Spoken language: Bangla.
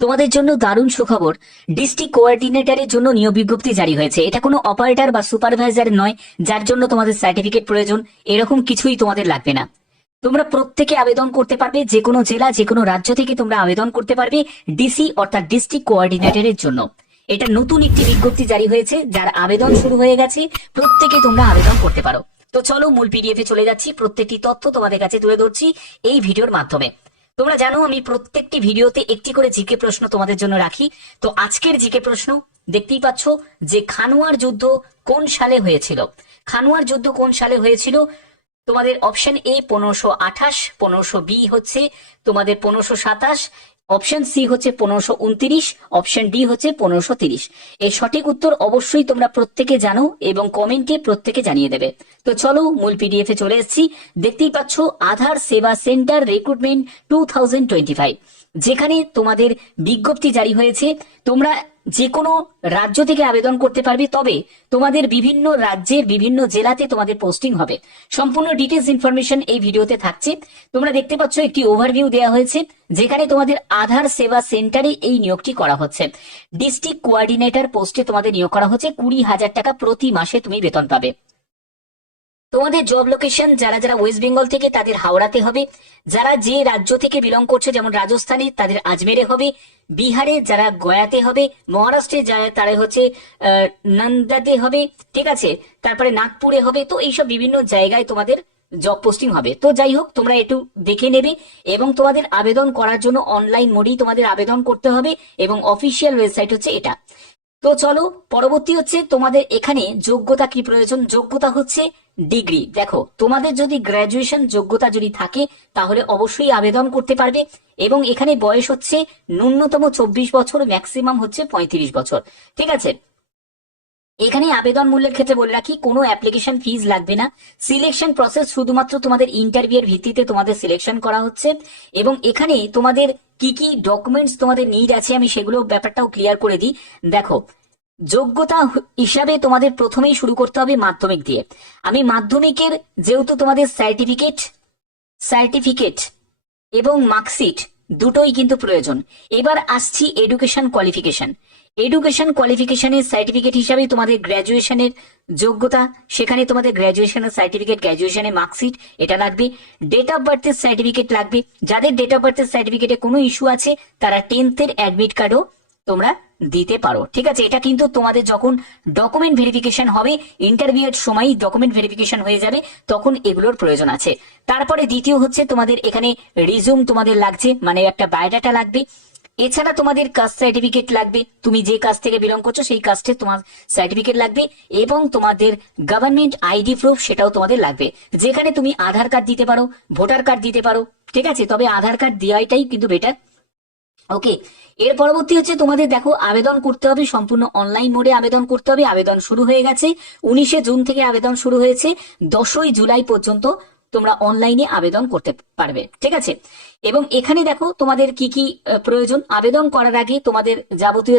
তোমাদের জন্য দারুণ সুখবর। ডিস্ট্রিক্ট কোঅর্ডিনেটরের জন্য নিয়োগ বিজ্ঞপ্তি জারি হয়েছে। এটা কোনো অপারেটর বা সুপারভাইজার নয়, যার জন্য তোমাদের সার্টিফিকেট প্রয়োজন। এরকম কিছুই তোমাদের লাগবে না। তোমরা প্রত্যেকে আবেদন করতে পারবে, যে কোনো জেলা, যে কোনো রাজ্য থেকে তোমরা আবেদন করতে পারবে ডিসি অর্থাৎ ডিস্ট্রিক্ট কোঅর্ডিনেটরের জন্য। এটা নতুন একটি বিজ্ঞপ্তি জারি হয়েছে, যার আবেদন শুরু হয়ে গেছে। প্রত্যেকে তোমরা আবেদন করতে পারো। তো চলো মূল পিডিএফ এ চলে যাচ্ছি। প্রত্যেকটি তথ্য তোমাদের কাছে তুলে ধরছি এই ভিডিওর মাধ্যমে। তোমরা জানো, আমি প্রত্যেকটি ভিডিওতে একটি করে জিকে প্রশ্ন তোমাদের জন্য রাখি। তো আজকের জিকে প্রশ্ন দেখতেই পাচ্ছ যে খানুয়ার যুদ্ধ কোন সালে হয়েছিল? খানুয়ার যুদ্ধ কোন সালে হয়েছিল? তোমাদের অপশন এ পনেরোশো আঠাশ, পনেরোশো বি হচ্ছে তোমাদের পনেরোশো সাতাশ অপশন সি হচ্ছে পনেরোশো উনত্রিশ অপশন ডি হচ্ছে পনেরোশো তিরিশ। এর সঠিক উত্তর অবশ্যই তোমরা প্রত্যেকে জানো এবং কমেন্টে প্রত্যেকে জানিয়ে দেবে। তো চলো মূল পিডিএফ এ চলে এসেছি। দেখতেই পাচ্ছ Aadhaar Seva centre recruitment two thousand twenty five যেখানে তোমাদের বিজ্ঞপ্তি জারি হয়েছে। তোমরা যে কোনো রাজ্য থেকে আবেদন করতে পারবে, তবে তোমাদের বিভিন্ন রাজ্যের বিভিন্ন জেলাতে তোমাদের পোস্টিং হবে। সম্পূর্ণ ডিটেলস ইনফরমেশন এই ভিডিওতে থাকছে। তোমরা দেখতে পাচ্ছ একটি ওভারভিউ দেওয়া হয়েছে, যেখানে তোমাদের আধার সেবা সেন্টারে এই নিয়োগটি করা হচ্ছে। ডিস্ট্রিক্ট কোয়ার্ডিনেটর পোস্টে তোমাদের নিয়োগ করা হচ্ছে। কুড়ি হাজার টাকা প্রতি মাসে তুমি বেতন পাবে। তোমাদের জব লোকেশন যারা যারা ওয়েস্ট বেঙ্গল থেকে তাদের হাওড়াতে হবে, যারা যে রাজ্য থেকে বিলং করছে, যেমন রাজস্থানে, তাদের আজমেরে হবে, বিহারে যারা গয়াতে হবে, মহারাষ্ট্রে যারা তারা হচ্ছে নন্দাতে হবে, ঠিক আছে? তারপরে নাগপুরে হবে, তো এইসব বিভিন্ন জায়গায় তোমাদের জব পোস্টিং হবে। তো যাই হোক, তোমরা একটু দেখে নেবে এবং তোমাদের আবেদন করার জন্য অনলাইন মোডেই তোমাদের আবেদন করতে হবে এবং অফিসিয়াল ওয়েবসাইট হচ্ছে এটা। তো চলো, পরবর্তী হচ্ছে তোমাদের এখানে যোগ্যতা কি প্রয়োজন? যোগ্যতা হচ্ছে ডিগ্রি দেখো, তোমাদের যদি গ্র্যাজুয়েশন যোগ্যতা যদি থাকে, তাহলে অবশ্যই আবেদন করতে পারবে এবং এখানে বয়স হচ্ছে ন্যূনতম চব্বিশ বছর ম্যাক্সিমাম হচ্ছে পঁয়ত্রিশ বছর। ঠিক আছে? এখানে আবেদন মূল্যের ক্ষেত্রে বলে রাখি, কোনো অ্যাপ্লিকেশন ফিজ লাগবে না। সিলেকশন প্রসেস শুধুমাত্র তোমাদের ইন্টারভিউ এর ভিত্তিতে তোমাদের সিলেকশন করা হচ্ছে এবং এখানে তোমাদের কি কি ডকুমেন্টস তোমাদের নিড আছে, আমি সেগুলো ব্যাপারটাও ক্লিয়ার করে দিই। দেখো যোগ্যতা হিসাবে তোমাদের প্রথমেই শুরু করতে হবে মাধ্যমিক দিয়ে। আমি মাধ্যমিকের যেহেতু তোমাদের সার্টিফিকেট সার্টিফিকেট এবং মার্কশিট দুটোই কিন্তু প্রয়োজন। এবার আসছি এডুকেশন কোয়ালিফিকেশন এডুকেশন কোয়ালিফিকেশনের সার্টিফিকেট হিসাবে তোমাদের গ্র্যাজুয়েশনের যোগ্যতা। সেখানে তোমাদের গ্র্যাজুয়েশনের সার্টিফিকেট গ্র্যাজুয়েশনের মার্কশিট এটা লাগবে। ডেট অফ বার্থের সার্টিফিকেট লাগবে। যাদের ডেট অফ বার্থের সার্টিফিকেটে কোনো ইস্যু আছে, তারা টেন্থের অ্যাডমিট কার্ডও তোমরা দিতে পারো। ঠিক আছে, এটা কিন্তু তোমাদের যখন ডকুমেন্ট ভেরিফিকেশন হবে ইন্টারভিউ এর সময় ডকুমেন্ট ভেরিফিকেশন হয়ে যাবে, তখন এগুলোর প্রয়োজন আছে। তারপরে দ্বিতীয় হচ্ছে তোমাদের এখানে রিজুম তোমাদের লাগছে মানে একটা বায়োডাটা লাগবে। এছাড়া তোমাদের কাস্ট সার্টিফিকেট লাগবে, তুমি যে কাজ থেকে বিলং করছ, সেই কাস্টে তোমার সার্টিফিকেট লাগবে, এবং তোমাদের গভর্নমেন্ট আইডি প্রুফ সেটাও তোমাদের লাগবে। যেখানে তুমি আধার কার্ড দিতে পারো ভোটার কার্ড দিতে পারো, ঠিক আছে? তবে আধার কার্ড দেওয়াটাই কিন্তু বেটার ওকে এর পরবর্তী হচ্ছে তোমাদের দেখো আবেদন করতে হবে, সম্পূর্ণ অনলাইন মোডে আবেদন করতে হবে। আবেদন শুরু হয়ে গেছে। উনিশে জুন থেকে আবেদন শুরু হয়েছে। দশই জুলাই পর্যন্ত তোমরা অনলাইনে আবেদন করতে পারবে। ঠিক আছে? এবং এখানে দেখো তোমাদের কি কি প্রয়োজন? আবেদন করার আগে তোমাদের যাবতীয়